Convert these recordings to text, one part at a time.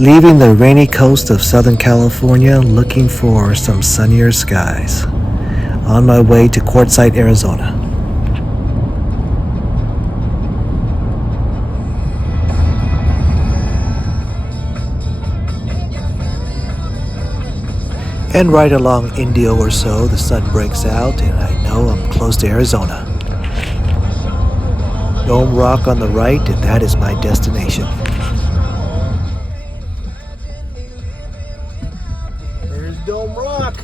Leaving the rainy coast of Southern California looking for some sunnier skies. On my way to Quartzsite, Arizona. And right along Indio or so, the sun breaks out and I know I'm close to Arizona. Dome Rock on the right, and that is my destination. There's Dome Rock.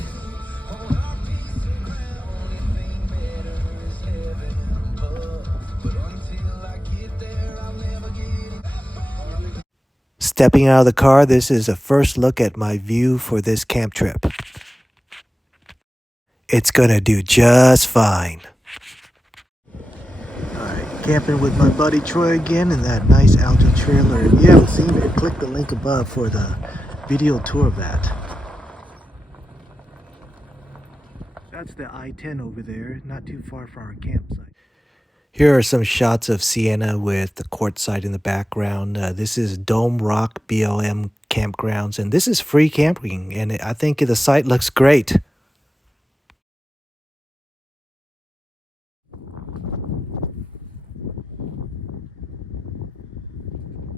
Stepping out of the car, this is a first look at my view for this camp trip. It's gonna do just fine. Alright, camping with my buddy Troy again in that nice Alta trailer. If you haven't seen it, click the link above for the video tour of that. That's the I-10 over there, not too far from our campsite. Here are some shots of Sienna with the Quartzsite in the background. This is Dome Rock BLM Campgrounds, and this is free camping, and I think the site looks great. It's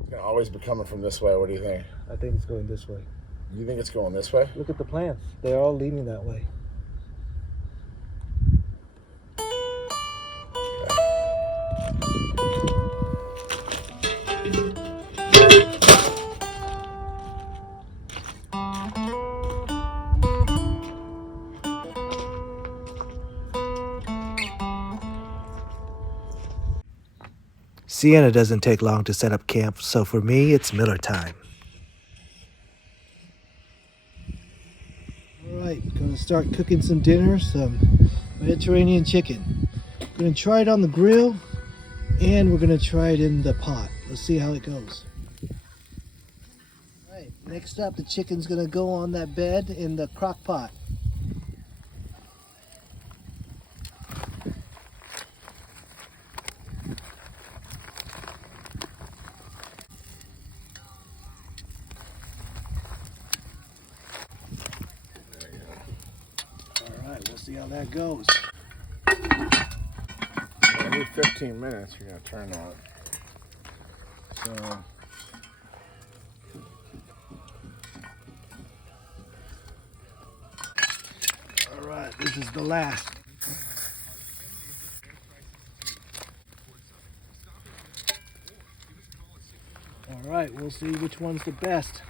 gonna always be coming from this way. What do you think? I think it's going this way. You think it's going this way? Look at the plants. They're all leaning that way. Sienna doesn't take long to set up camp, so for me, it's Miller time. Alright, gonna start cooking some dinner, some Mediterranean chicken. Gonna try it on the grill, and we're gonna try it in the pot. Let's see how it goes. Alright, next up, the chicken's gonna go on that bed in the crock pot. See how that goes. Every 15 minutes you're gonna turn on. So all right, this is the last. All right, we'll see which one's the best.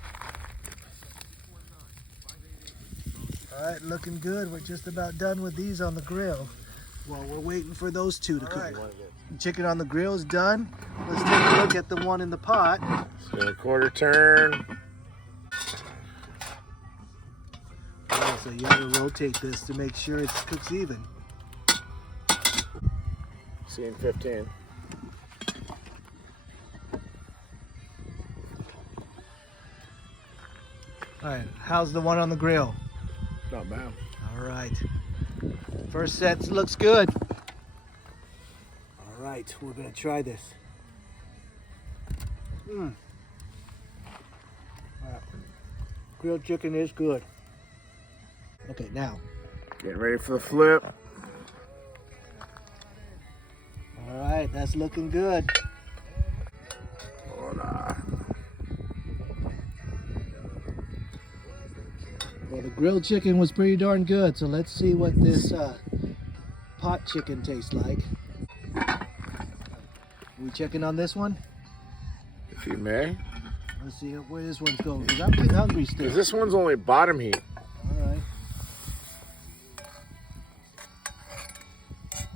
All right, looking good. We're just about done with these on the grill. Well, we're waiting for those two to cook. Right. Chicken on the grill is done. Let's take a look at the one in the pot. so a quarter turn. All right, so you have to rotate this to make sure it cooks even. See in 15. All right, how's the one on the grill? Not bad. All right. First set looks good. All right, we're gonna try this. Grilled chicken is good. Okay, now. Getting ready for the flip. All right, that's looking good. Hola. Well, the grilled chicken was pretty darn good, so let's see what this pot chicken tastes like. Are we checking on this one? If you may. Let's see where this one's going, because I'm getting hungry still. Because this one's only bottom heat. All right.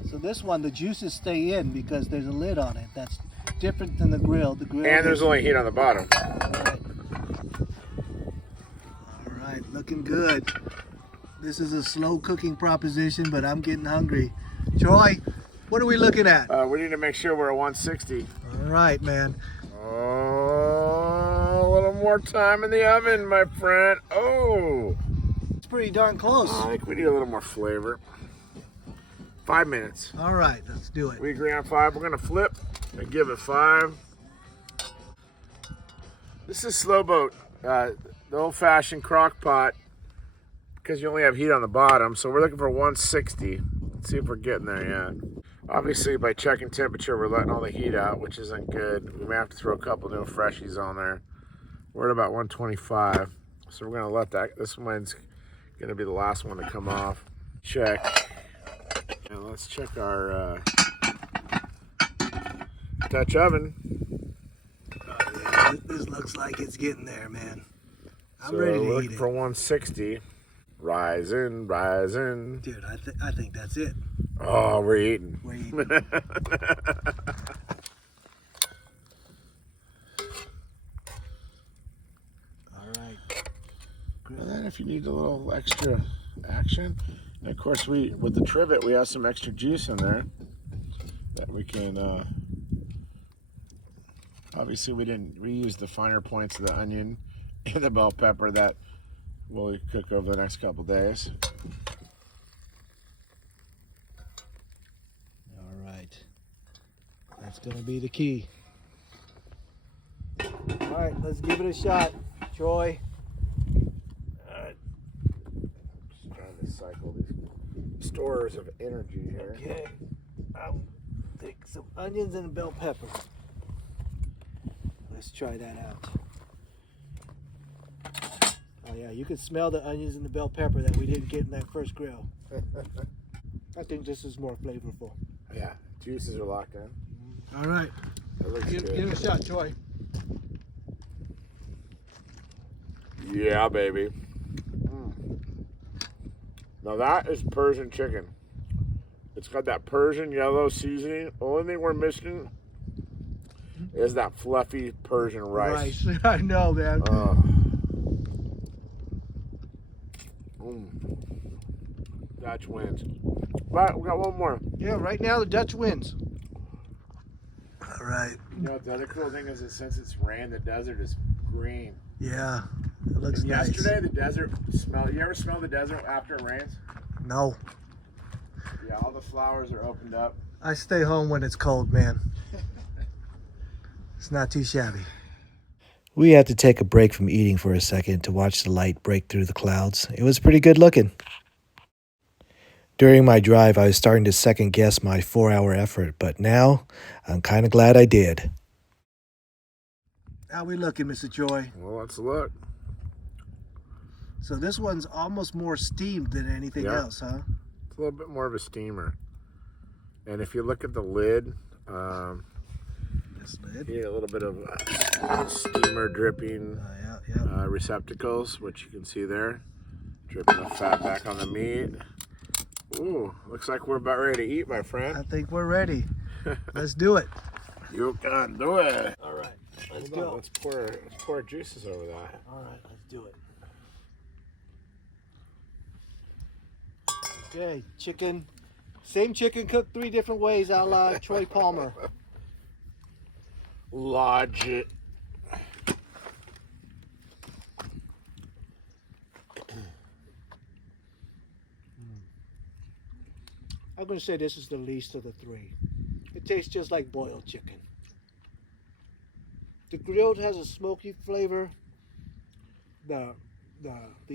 So this one, the juices stay in because there's a lid on it. That's different than the grill. The grill. And there's only heat on the bottom. All right, looking good. This is a slow cooking proposition, but I'm getting hungry. Troy, what are we looking at? We need to make sure we're at 160. All right, man. Oh, a little more time in the oven, my friend. Oh. It's pretty darn close. I think we need a little more flavor. 5 minutes. All right, let's do it. We agree on 5. We're going to flip and give it 5. This is slow boat. the old-fashioned crock pot, because you only have heat on the bottom. So we're looking for 160. Let's see if we're getting there yet. Obviously, by checking temperature, we're letting all the heat out, which isn't good. We may have to throw a couple new freshies on there. We're at about 125. So we're gonna let that, this one's gonna be the last one to come off. Check. And let's check our Dutch oven. Yeah, this looks like it's getting there, man. I'm ready to we're eat looking it. for 160. Rising, rising. Dude, I think that's it. Oh, we're eating. We're eating. All right. And then if you need a little extra action, and of course with the trivet we have some extra juice in there that we can. Obviously we didn't reuse the finer points of the onion and the bell pepper that we'll cook over the next couple days. All right. That's going to be the key. All right, let's give it a shot, Troy. All right. Just trying to cycle these stores of energy here. Okay. I'll take some onions and bell pepper. Let's try that out. Oh yeah, you can smell the onions and the bell pepper that we didn't get in that first grill. I think this is more flavorful. Yeah, juices are locked in. All right. Give it a shot, Troy. Yeah, baby. Now that is Persian chicken. It's got that Persian yellow seasoning. Only thing we're missing is that fluffy Persian rice. I know, man. Dutch wins. But we got one more. Yeah, right now the Dutch wins. All right. You know, the other cool thing is that since it's rain, the desert is green. Yeah, it looks And nice. yesterday, the desert smelled. You ever smell the desert after it rains? No. Yeah, all the flowers are opened up. I stay home when it's cold, man. It's not too shabby. We had to take a break from eating for a second to watch the light break through the clouds. It was pretty good looking. During my drive, I was starting to second guess my 4-hour effort, but now I'm kind of glad I did. How we looking, Mr. Joy? Well, let's look. So this one's almost more steamed than anything else, huh? It's a little bit more of a steamer. And if you look at the lid, this lid, you get a little bit of steamer dripping receptacles, which you can see there. Dripping the fat back on the meat. Ooh, looks like we're about ready to eat, my friend. I think we're ready. Let's do it. You can do it. All right, let's Hold on, go. let's pour juices over that. All right, let's do it. Okay, chicken. Same chicken cooked 3 different ways, a la Troy Palmer. Logic. I'm going to say this is the least of the 3. It tastes just like boiled chicken. The grilled has a smoky flavor. The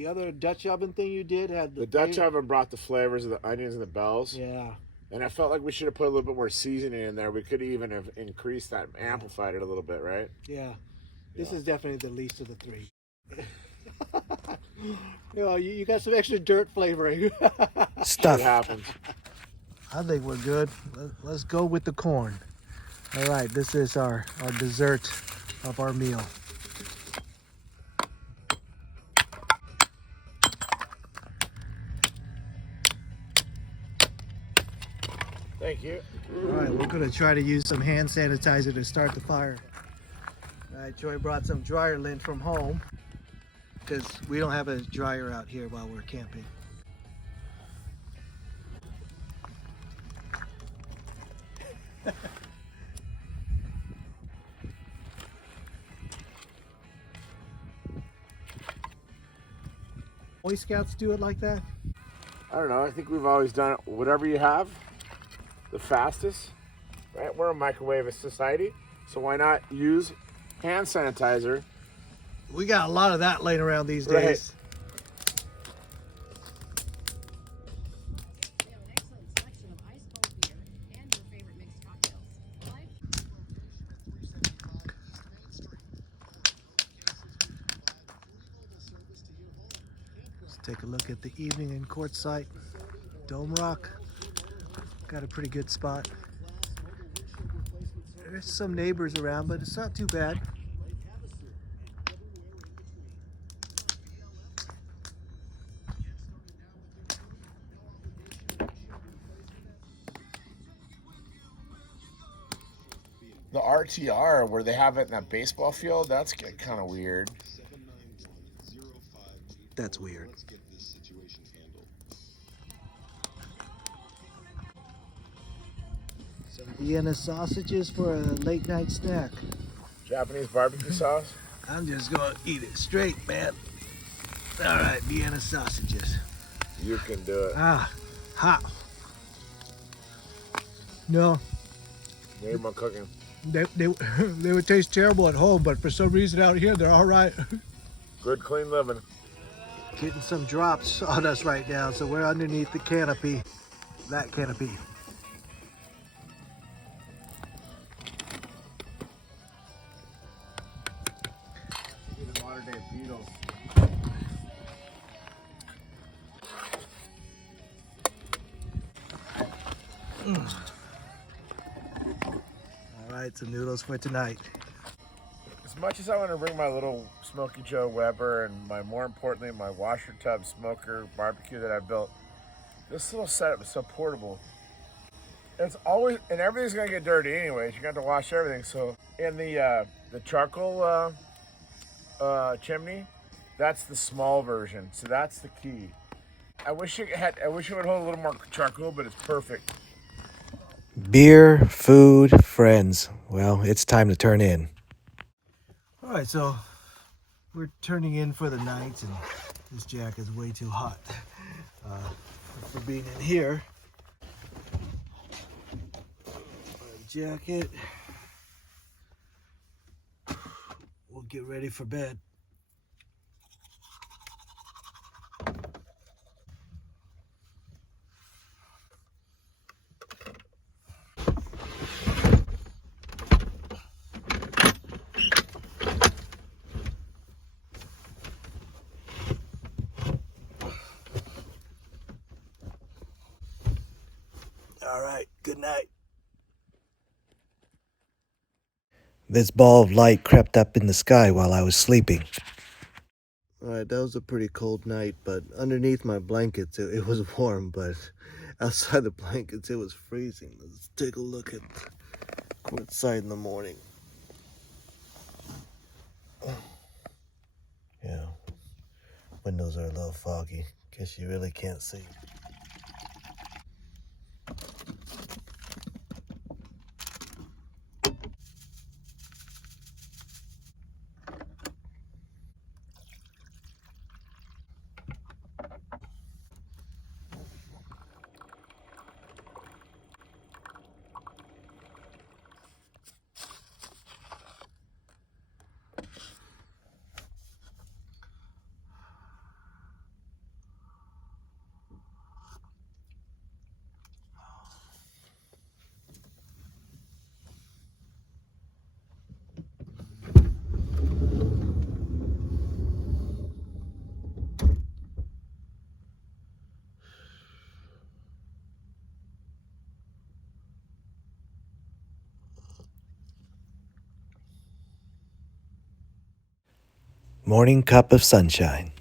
other Dutch oven thing you did had The Dutch oven brought the flavors of the onions and the bells. Yeah. And I felt like we should have put a little bit more seasoning in there. We could even have increased that, amplified it a little bit, right? Yeah. This is definitely the least of the 3. You got some extra dirt flavoring. Stuff. It happens. I think we're good. Let's go with the corn. All right, this is our dessert of our meal. Thank you. All right, we're going to try to use some hand sanitizer to start the fire. All right, Troy brought some dryer lint from home because we don't have a dryer out here while we're camping. Boy Scouts do it like that? I don't know. I think we've always done it. Whatever you have, the fastest. Right? We're a microwave society, so why not use hand sanitizer We got a lot of that laying around these Right. days. Let's take a look at the evening in Quartzsite. Dome Rock. Got a pretty good spot. There's some neighbors around, but it's not too bad. The RTR where they have it in that baseball field, that's kind of weird. That's weird. Some Vienna sausages for a late night snack. Japanese barbecue sauce. I'm just gonna eat it straight, man. All right, Vienna sausages. You can do it. Ah, hot. No, Need more cooking. they they would taste terrible at home, but for some reason out here they're all right. Good, clean living. Getting some drops on us right now, so we're underneath the canopy. That canopy. The modern day Beatles. All right, some noodles for tonight. As much as I want to bring my little Smoky Joe Weber and more importantly, my washer tub smoker barbecue that I built, this little setup is so portable. It's always, and everything's gonna get dirty anyways. You're gonna have to wash everything. So in the charcoal chimney, that's the small version. So that's the key. I wish it would hold a little more charcoal, but it's perfect. Beer, food, friends. Well, it's time to turn in. All right, so we're turning in for the night, and this jack is way too hot for being in here. Jacket. We'll get ready for bed. All right, good night. This ball of light crept up in the sky while I was sleeping. All right, that was a pretty cold night, but underneath my blankets, it was warm, but outside the blankets, it was freezing. Let's take a look at Quartzsite in the morning. Yeah, windows are a little foggy. Guess you really can't see. Morning cup of sunshine.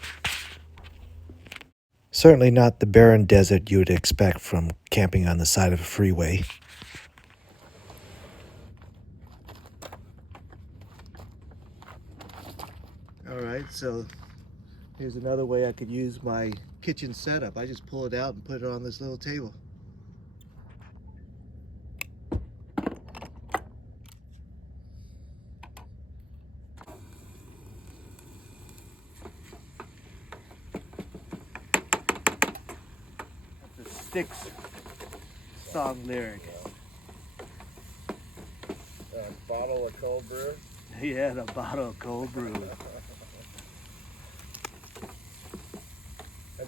Certainly not the barren desert you would expect from camping on the side of a freeway. All right, so here's another way I could use my kitchen setup. I just pull it out and put it on this little table. That's a Styx song lyric. A bottle of cold brew. Yeah, the bottle of cold brew.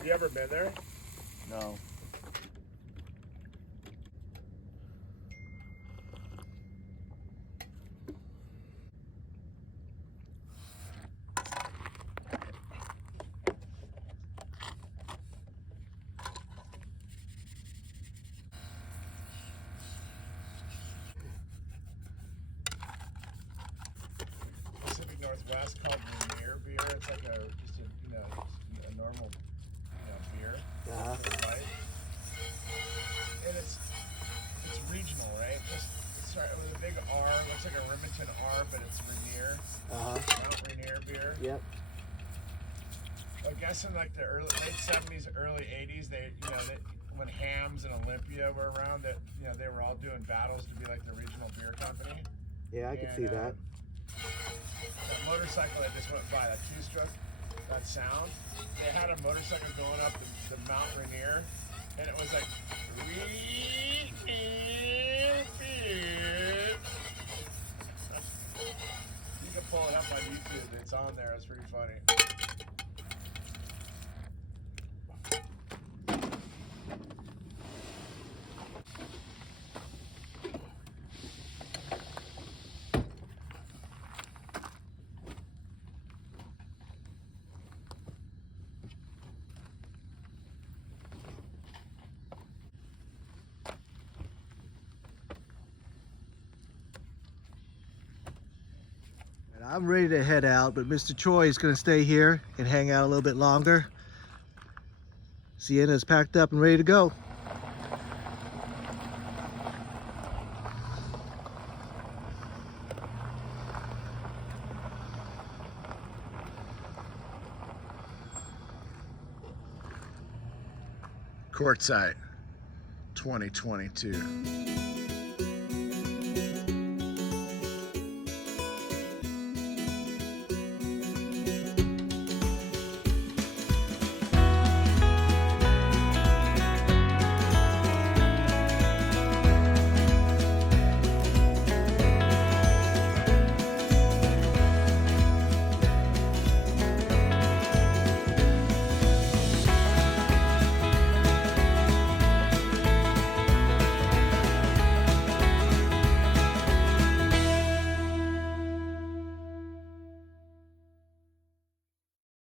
you ever been there? No. Pacific Northwest called Rainier beer. It's like just a normal beer. Uh-huh. Right? And it's regional, right? It's with a big R, looks like a Remington R, but it's Rainier. Mount Rainier beer. Yep. I guess in like the late 70s, early 80s, when Hams and Olympia were around, that they were all doing battles to be like the regional beer company. Yeah, I can see that. That motorcycle that just went by, that two-stroke, that sound, they had a motorcycle going up the Mount Rainier, and it was like, Rainier beer. You can pull it up on YouTube. It's on there. It's pretty funny. I'm ready to head out, but Mr. Troy is going to stay here and hang out a little bit longer. Sienna's packed up and ready to go. Quartzsite 2022.